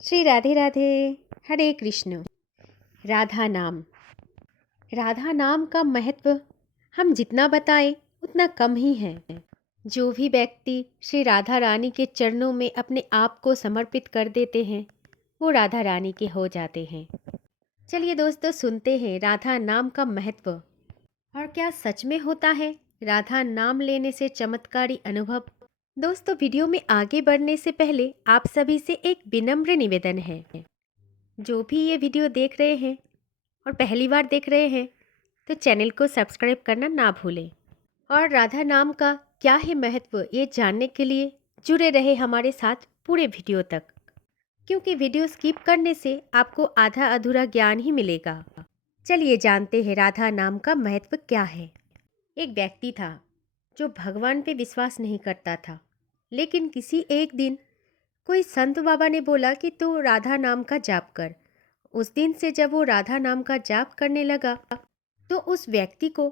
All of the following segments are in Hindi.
श्री राधे राधे। हरे कृष्ण। राधा नाम। राधा नाम का महत्व हम जितना बताएं उतना कम ही है। जो भी व्यक्ति श्री राधा रानी के चरणों में अपने आप को समर्पित कर देते हैं वो राधा रानी के हो जाते हैं। चलिए दोस्तों, सुनते हैं राधा नाम का महत्व और क्या सच में होता है राधा नाम लेने से चमत्कारी अनुभव। दोस्तों, वीडियो में आगे बढ़ने से पहले आप सभी से एक विनम्र निवेदन है। जो भी ये वीडियो देख रहे हैं और पहली बार देख रहे हैं तो चैनल को सब्सक्राइब करना ना भूलें और राधा नाम का क्या है महत्व ये जानने के लिए जुड़े रहे हमारे साथ पूरे वीडियो तक, क्योंकि वीडियो स्किप करने से आपको आधा अधूरा ज्ञान ही मिलेगा। चलिए जानते हैं राधा नाम का महत्व क्या है। एक व्यक्ति था जो भगवान पे विश्वास नहीं करता था, लेकिन किसी एक दिन कोई संत बाबा ने बोला कि तू राधा नाम का जाप कर। उस दिन से जब वो राधा नाम का जाप करने लगा तो उस व्यक्ति को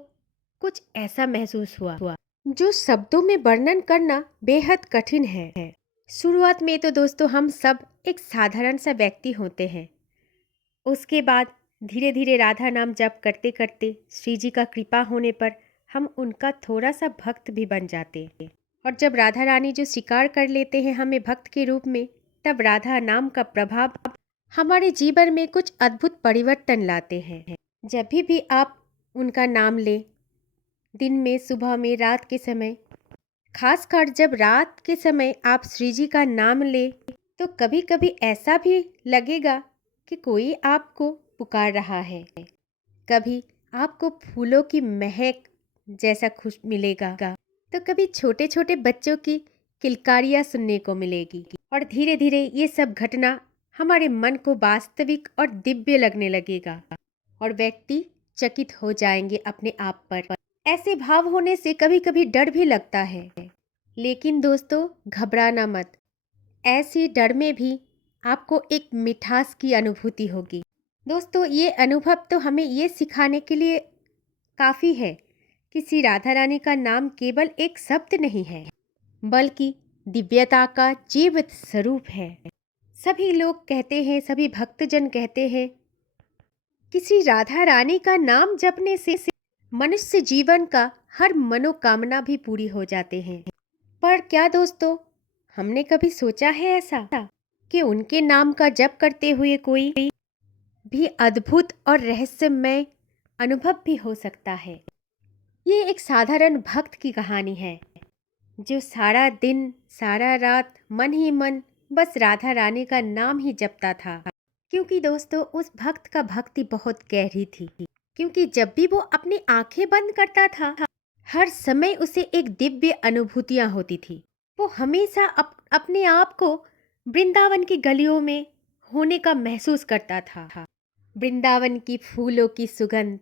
कुछ ऐसा महसूस हुआ जो शब्दों में वर्णन करना बेहद कठिन है। शुरुआत में तो दोस्तों हम सब एक साधारण सा व्यक्ति होते हैं। उसके बाद धीरे धीरे राधा नाम जप करते करते श्री जी का कृपा होने पर हम उनका थोड़ा सा भक्त भी बन जाते हैं। और जब राधा रानी जो स्वीकार कर लेते हैं हमें भक्त के रूप में, तब राधा नाम का प्रभाव हमारे जीवन में कुछ अद्भुत परिवर्तन लाते हैं। जब भी आप उनका नाम लें, दिन में, सुबह में, रात के समय, खासकर जब रात के समय आप श्री जी का नाम लें तो कभी कभी ऐसा भी लगेगा कि कोई आपको पुकार रहा है। कभी आपको फूलों की महक जैसा खुश मिलेगा तो कभी छोटे छोटे बच्चों की किलकारियाँ सुनने को मिलेगी। और धीरे धीरे ये सब घटना हमारे मन को वास्तविक और दिव्य लगने लगेगा और व्यक्ति चकित हो जाएंगे अपने आप पर। ऐसे भाव होने से कभी कभी डर भी लगता है, लेकिन दोस्तों घबराना मत। ऐसी डर में भी आपको एक मिठास की अनुभूति होगी। दोस्तों, ये अनुभव तो हमें ये सिखाने के लिए काफ़ी है कि श्री राधा रानी का नाम केवल एक शब्द नहीं है बल्कि दिव्यता का जीवित स्वरूप है। सभी लोग कहते हैं, सभी भक्तजन कहते हैं कि श्री राधा रानी का नाम जपने से मनुष्य जीवन का हर मनोकामना भी पूरी हो जाते हैं। पर क्या दोस्तों, हमने कभी सोचा है ऐसा कि उनके नाम का जप करते हुए कोई भी अद्भुत और रहस्यमय अनुभव भी हो सकता है। ये एक साधारण भक्त की कहानी है जो सारा दिन सारा रात मन ही मन बस राधा रानी का नाम ही जपता था। क्योंकि दोस्तों उस भक्त का भक्ति बहुत गहरी थी। क्योंकि जब भी वो अपनी आंखें बंद करता था हर समय उसे एक दिव्य अनुभूतियां होती थी। वो हमेशा अपने आप को वृंदावन की गलियों में होने का महसूस करता था। वृंदावन की फूलों की सुगंध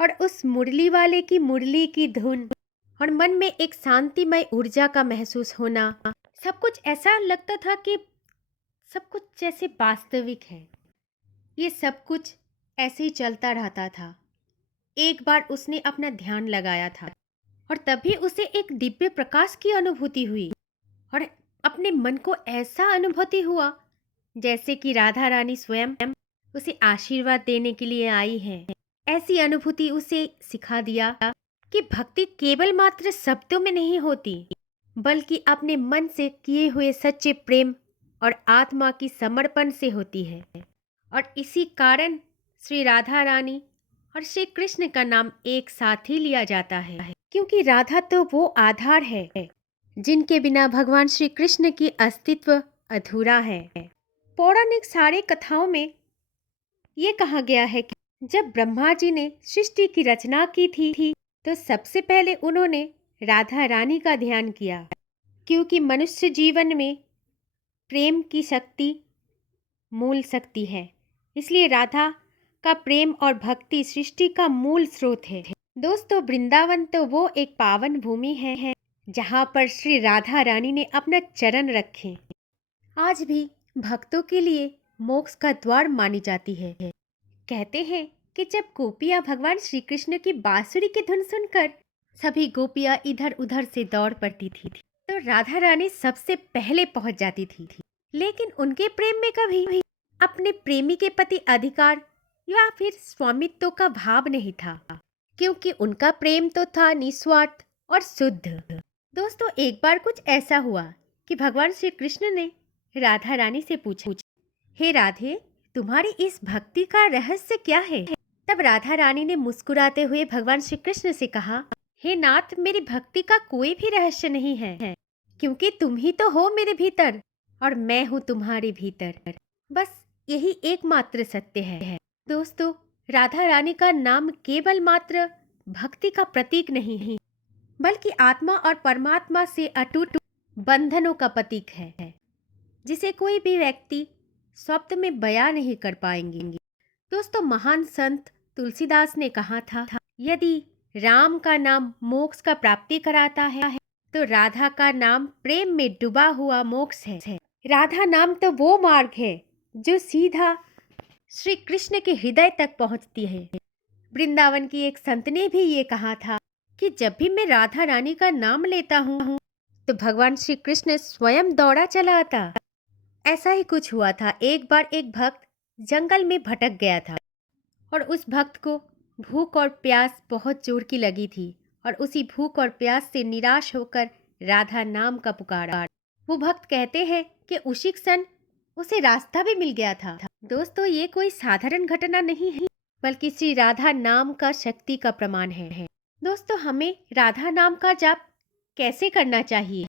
और उस मुरली वाले की मुरली की धुन और मन में एक शांतिमय ऊर्जा का महसूस होना, सब कुछ ऐसा लगता था कि सब कुछ जैसे वास्तविक है। ये सब कुछ ऐसे ही चलता रहता था। एक बार उसने अपना ध्यान लगाया था और तभी उसे एक दिव्य प्रकाश की अनुभूति हुई और अपने मन को ऐसा अनुभूति हुआ जैसे कि राधा रानी स्वयं उसे आशीर्वाद देने के लिए आई है। ऐसी अनुभूति उसे सिखा दिया कि भक्ति केवल मात्र शब्दों में नहीं होती बल्कि अपने मन से किए हुए सच्चे प्रेम और आत्मा की समर्पण से होती है। और इसी कारण श्री राधा रानी और श्री कृष्ण का नाम एक साथ ही लिया जाता है, क्योंकि राधा तो वो आधार है जिनके बिना भगवान श्री कृष्ण की अस्तित्व अधूरा है। पौराणिक सारे कथाओं में ये कहा गया है कि जब ब्रह्मा जी ने सृष्टि की रचना की थी तो सबसे पहले उन्होंने राधा रानी का ध्यान किया, क्योंकि मनुष्य जीवन में प्रेम की शक्ति मूल शक्ति है। इसलिए राधा का प्रेम और भक्ति सृष्टि का मूल स्रोत है। दोस्तों, वृंदावन तो वो एक पावन भूमि है जहाँ पर श्री राधा रानी ने अपना चरण रखे। आज भी भक्तों के लिए मोक्ष का द्वार मानी जाती है। कहते हैं कि जब गोपियाँ भगवान श्री कृष्ण की बांसुरी की धुन सुनकर सभी गोपियाँ इधर उधर से दौड़ पड़ती थी तो राधा रानी सबसे पहले पहुंच जाती थी। लेकिन उनके प्रेम में कभी भी अपने प्रेमी के प्रति अधिकार या फिर स्वामित्व का भाव नहीं था, क्योंकि उनका प्रेम तो था निस्वार्थ और शुद्ध। दोस्तों, एक बार कुछ ऐसा हुआ कि भगवान श्री कृष्ण ने राधा रानी से पूछा, हे राधे, तुम्हारी इस भक्ति का रहस्य क्या है? तब राधा रानी ने मुस्कुराते हुए भगवान श्री कृष्ण से कहा, हे नाथ, मेरी भक्ति का कोई भी रहस्य नहीं है, क्योंकि तुम ही तो हो मेरे भीतर और मैं हूँ तुम्हारे भीतर। बस यही एकमात्र सत्य है। दोस्तों, राधा रानी का नाम केवल मात्र भक्ति का प्रतीक नहीं है, बल्कि आत्मा और परमात्मा से अटूट बंधनों का प्रतीक है, जिसे कोई भी व्यक्ति शब्द में बयां नहीं कर पाएंगे। दोस्तों, महान संत तुलसीदास ने कहा था, यदि राम का नाम मोक्ष का प्राप्ति कराता है तो राधा का नाम प्रेम में डूबा हुआ मोक्ष है। राधा नाम तो वो मार्ग है जो सीधा श्री कृष्ण के हृदय तक पहुंचती है। वृंदावन की एक संत ने भी ये कहा था कि जब भी मैं राधा रानी का नाम लेता हूँ तो भगवान श्री कृष्ण स्वयं दौड़ा चला आता। ऐसा ही कुछ हुआ था। एक बार एक भक्त जंगल में भटक गया था और उस भक्त को भूख और प्यास बहुत जोर की लगी थी, और उसी भूख और प्यास से निराश होकर राधा नाम का पुकारा। वो भक्त कहते हैं कि उसी क्षण उसे रास्ता भी मिल गया था। दोस्तों, ये कोई साधारण घटना नहीं है, बल्कि श्री राधा नाम का शक्ति का प्रमाण है। दोस्तों, हमें राधा नाम का जाप कैसे करना चाहिए?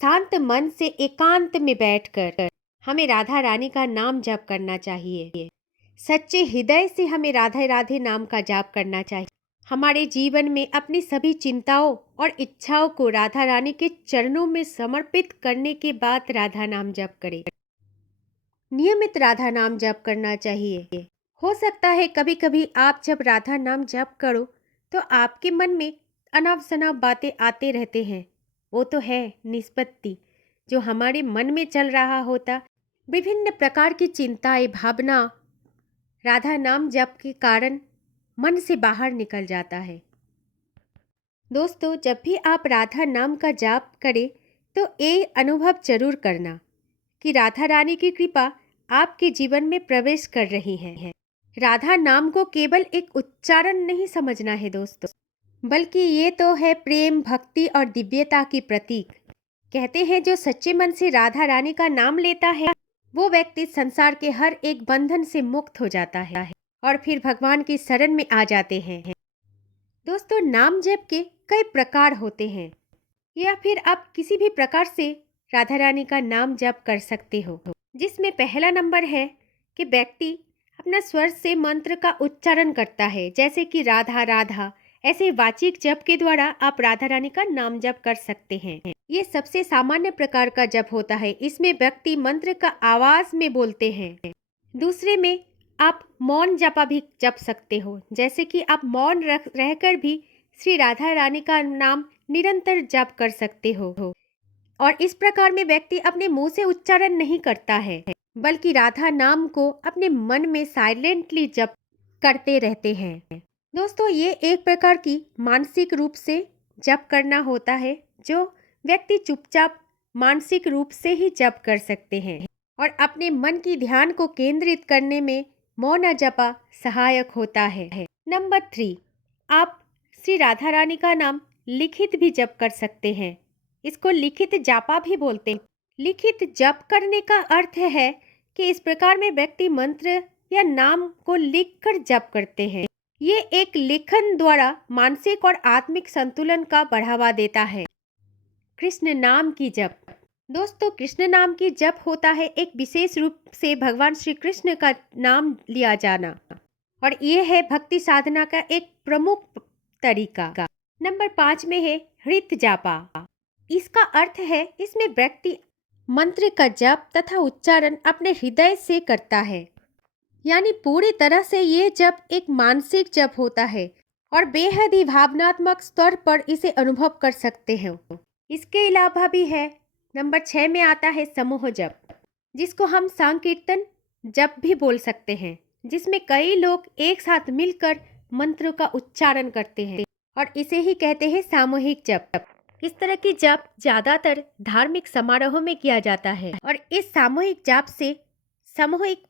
शांत मन से एकांत में बैठकर हमें राधा रानी का नाम जाप करना चाहिए। सच्चे हृदय से हमें राधे राधे नाम का जाप करना चाहिए। हमारे जीवन में अपनी सभी चिंताओं और इच्छाओं को राधा रानी के चरणों में समर्पित करने के बाद राधा नाम जाप करें। नियमित राधा नाम जाप करना चाहिए। हो सकता है कभी कभी आप जब राधा नाम जाप करो तो आपके मन में अनाप शनाप बातें आते रहते हैं। वो तो है निष्पत्ति, जो हमारे मन में चल रहा होता। विभिन्न प्रकार की चिंताएं, भावना राधा नाम जप के कारण मन से बाहर निकल जाता है। दोस्तों, जब भी आप राधा नाम का जाप करें तो ये अनुभव जरूर करना कि राधा रानी की कृपा आपके जीवन में प्रवेश कर रही है। राधा नाम को केवल एक उच्चारण नहीं समझना है दोस्तों, बल्कि ये तो है प्रेम, भक्ति और दिव्यता की प्रतीक। कहते हैं जो सच्चे मन से राधा रानी का नाम लेता है वो व्यक्ति संसार के हर एक बंधन से मुक्त हो जाता है और फिर भगवान की शरण में आ जाते हैं। दोस्तों, नाम जप के कई प्रकार होते हैं, या फिर आप किसी भी प्रकार से राधा रानी का नाम जप कर सकते हो, जिसमें पहला नंबर है कि व्यक्ति अपना स्वर से मंत्र का उच्चारण करता है, जैसे कि राधा राधा। ऐसे वाचिक जप के द्वारा आप राधा रानी का नाम जप कर सकते हैं। ये सबसे सामान्य प्रकार का जप होता है। इसमें व्यक्ति मंत्र का आवाज में बोलते हैं। दूसरे में आप मौन जपा भी जप सकते हो, जैसे कि आप मौन रहकर भी श्री राधा रानी का नाम निरंतर जप कर सकते हो। और इस प्रकार में व्यक्ति अपने मुंह से उच्चारण नहीं करता है, बल्कि राधा नाम को अपने मन में साइलेंटली जप करते रहते हैं। दोस्तों, ये एक प्रकार की मानसिक रूप से जप करना होता है, जो व्यक्ति चुपचाप मानसिक रूप से ही जप कर सकते हैं, और अपने मन की ध्यान को केंद्रित करने में मौन जपा सहायक होता है। नंबर 3, आप श्री राधा रानी का नाम लिखित भी जप कर सकते हैं। इसको लिखित जापा भी बोलते हैं। लिखित जप करने का अर्थ है कि इस प्रकार में व्यक्ति मंत्र या नाम को लिखकर जप करते हैं। ये एक लेखन द्वारा मानसिक और आत्मिक संतुलन का बढ़ावा देता है। कृष्ण नाम की जप। दोस्तों, कृष्ण नाम की जप होता है एक विशेष रूप से भगवान श्री कृष्ण का नाम लिया जाना, और ये है भक्ति साधना का एक प्रमुख तरीका। नंबर 5 में है हृत जापा। इसका अर्थ है इसमें व्यक्ति मंत्र का जप तथा उच्चारण अपने हृदय से करता है, यानी पूरी तरह से ये जप एक मानसिक जप होता है और बेहद ही भावनात्मक स्तर पर इसे अनुभव कर सकते हैं। इसके अलावा भी है, नंबर 6 में आता है समूह जप, जिसको हम संकीर्तन जप भी बोल सकते हैं, जिसमें कई लोग एक साथ मिलकर मंत्र का उच्चारण करते हैं, और इसे ही कहते हैं सामूहिक जप। इस तरह की जाप ज़्यादातर धार्मिक समारोहों में किया जाता है और इस सामूहिक जाप से सामूहिक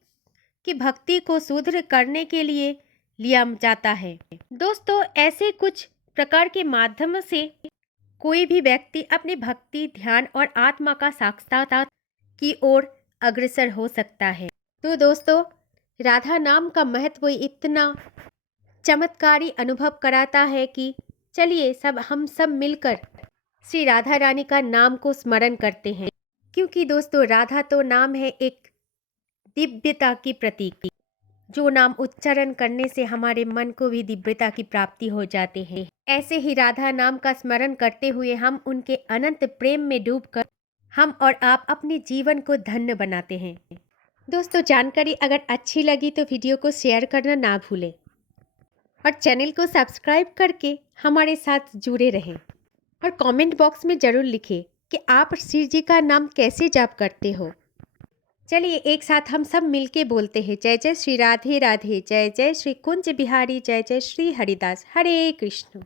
की भक्ति को सुदृढ़ करने के लिए लिया जाता है। दोस्तों, ऐसे कुछ प्रकार के माध्यम से कोई भी व्यक्ति अपनी भक्ति, ध्यान और आत्मा का साक्षात्कार की ओर अग्रसर हो सकता है। तो दोस्तों, राधा नाम का महत्व इतना चमत्कारी अनुभव कराता है कि चलिए हम सब मिलकर श्री राधा रानी का नाम को स्मरण करते हैं, क्योंकि दोस्तों राधा तो नाम है एक दिव्यता की प्रतीक, जो नाम उच्चारण करने से हमारे मन को भी दिव्यता की प्राप्ति हो जाती है। ऐसे ही राधा नाम का स्मरण करते हुए हम उनके अनंत प्रेम में डूबकर हम और आप अपने जीवन को धन्य बनाते हैं। दोस्तों, जानकारी अगर अच्छी लगी तो वीडियो को शेयर करना ना भूलें और चैनल को सब्सक्राइब करके हमारे साथ जुड़े रहें और कमेंट बॉक्स में ज़रूर लिखें कि आप श्री जी का नाम कैसे जाप करते हो। चलिए एक साथ हम सब मिलके बोलते हैं, जय जय श्री राधे राधे, जय जय श्री कुंज बिहारी, जय जय श्री हरिदास, हरे कृष्ण।